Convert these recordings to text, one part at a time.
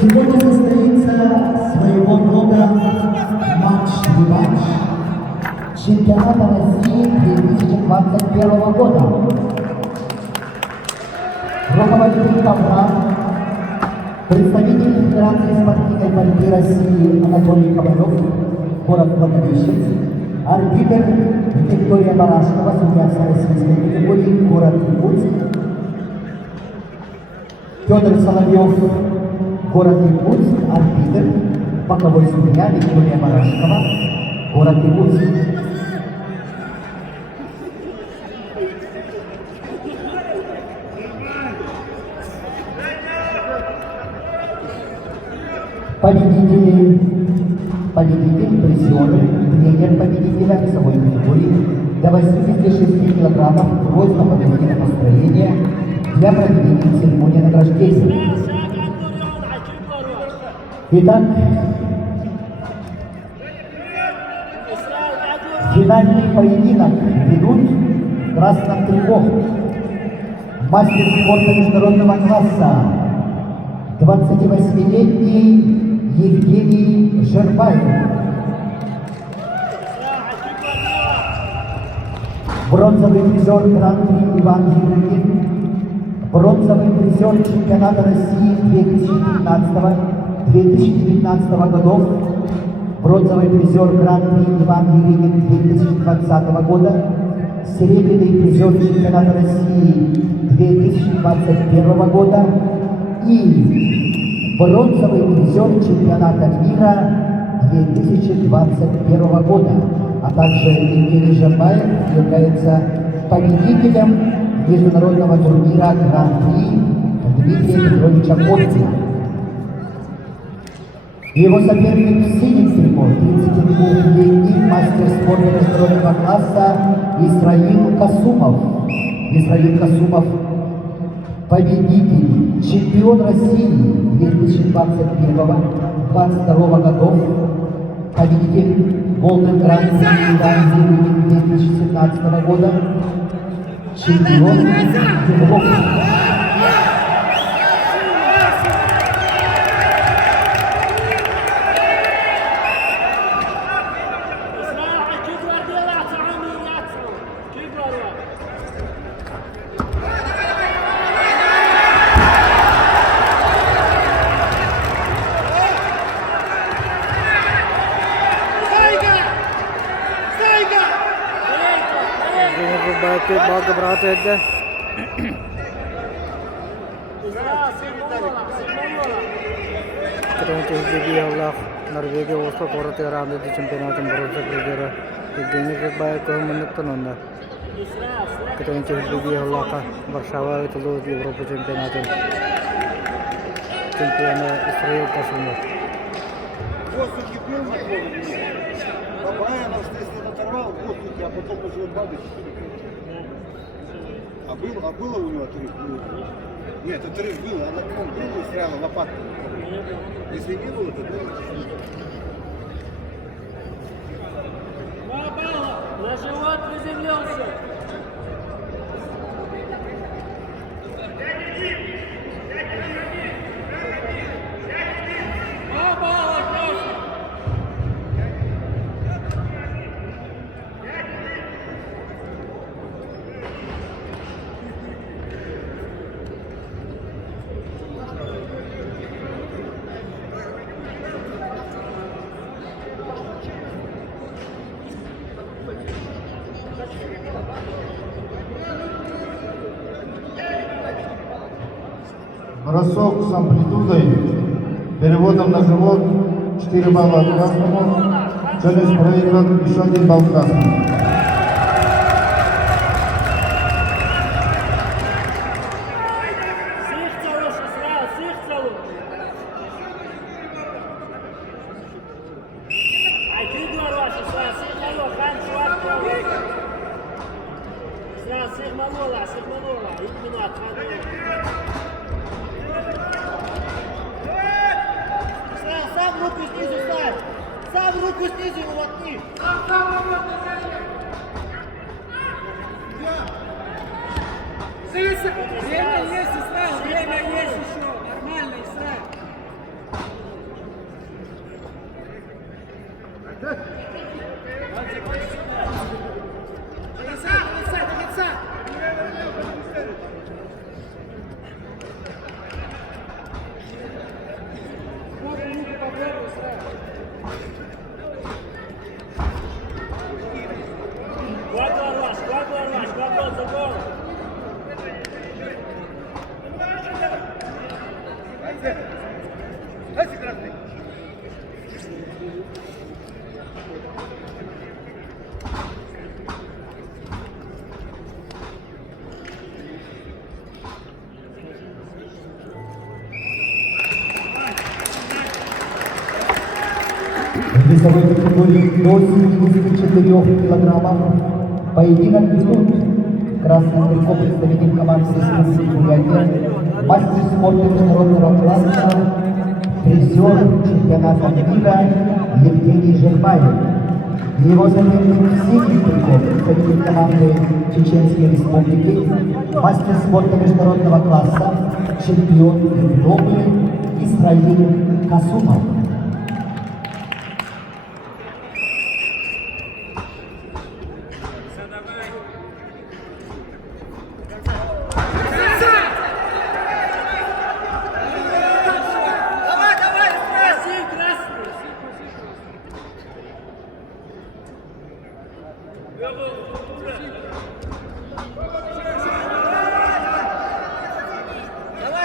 Сегодня состоится своего рода матч-реванш чемпионата России 2021 года. Руководитель ковра, представитель Федерации спортивной борьбы России Анатолий Ковалев, город Благовещенск, арбитр Виктория Барашкова, судья всероссийской категории, город Иркутск, Федор Соловьев, город Иркутск, арбитр, боковой судья Виктория Барашкова, город Иркутск. Победитель, призеры, тренер победителя весовой категории до 86 килограммов просьба подведения настроения для проведения церемонии награждения. Итак, финальный поединок ведут в красном трико мастер спорта международного класса 28-летний Евгений Жербаев. Бронзовый призер Гран-при Иван Юрьевич, бронзовый призер чемпионата России 2015-2019 годов, бронзовый призер Гран-при Иван Юрьевич 2020 года, серебряный призер чемпионата России 2021 года и бронзовый призер чемпионата мира 2021 года, а также Евгений Жербаев является победителем международного турнира Гран-при Дмитрия Петровича Коткина. Его соперник в синем трико, 32-летний мастер спорта международного класса Исраил Касумов. Исраил Касумов победитель, чемпион России 2021-2022 годов, победитель Golden Grand Prix 2017 года, чемпион Европы. Bak berat eddi. Третий Allah Норвегия Осло коротко ранды чемпионатом бронза призера Евгений Жербаев командантында. Третий Аллаха Варшава өтілді Европа чемпионатын. Чемпионы Исраил Касумов. Воздухе был на голову. Бабаева, естественно, оторвал воздухе, а потом уже бабочки. А было у него отрыв? Нет, отрыв был, она был и сразу лопаткой. Если не было, то было. На живот приземлился. Бросок с амплитудой, переводом на живот, 4 балла от красному, челюсть проигран, еще 1 балл красному. Сам руку снизу его воткни. Время есть, Исраил, время есть еще. Нормально, Исраил. Гол за гол. Дайте красный. В весовой категории до 74 килограммов поединок ведут красным трико представитель команды Республики Бурятия, мастер спорта международного класса, призер чемпионата мира Евгений Жербаев. Его соперник Синий трико представитель команды Чеченской Республики, мастер спорта международного класса, чемпион Европы Исраиль Касумов.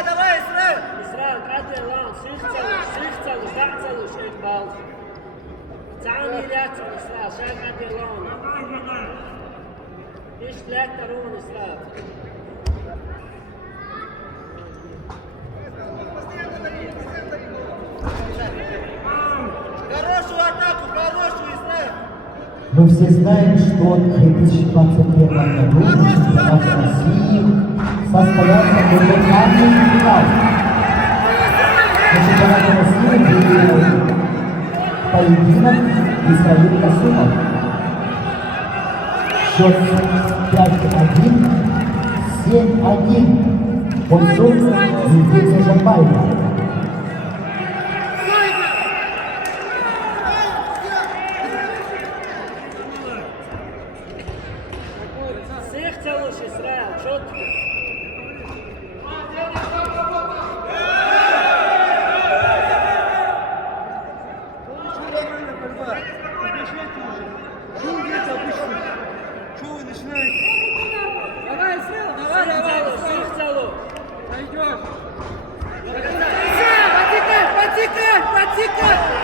Давай, Исраил! Исраил, قاعد الان سيختل بعتل وشيك باوز تعالي لا إسراء شاك قاعد الان ايش لا ترون إسراء хорошую атаку, хорошую, Исраил! Мы все знаем, что в 2021 году чемпионат России состоялся музыкальный финал. На чемпионате России был поединок Исраиль Касумов. Счет 5-1, 7-1 в пользу Евгения Жербаева. سيختلوش إسراء четко Давай, Исраил, давай, سيختلوش пойдешь. Потекай!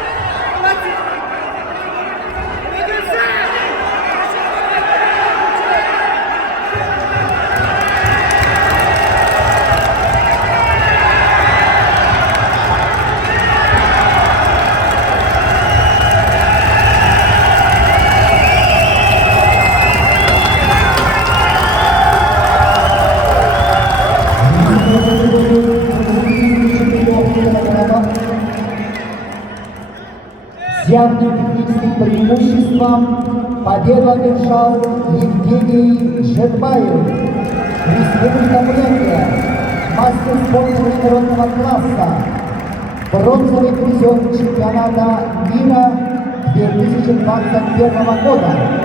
С явным техническим преимуществом победу одержал Евгений Жербаев, Республика Бурятия, мастер спорта международного класса, бронзовый призер чемпионата мира 2021 года.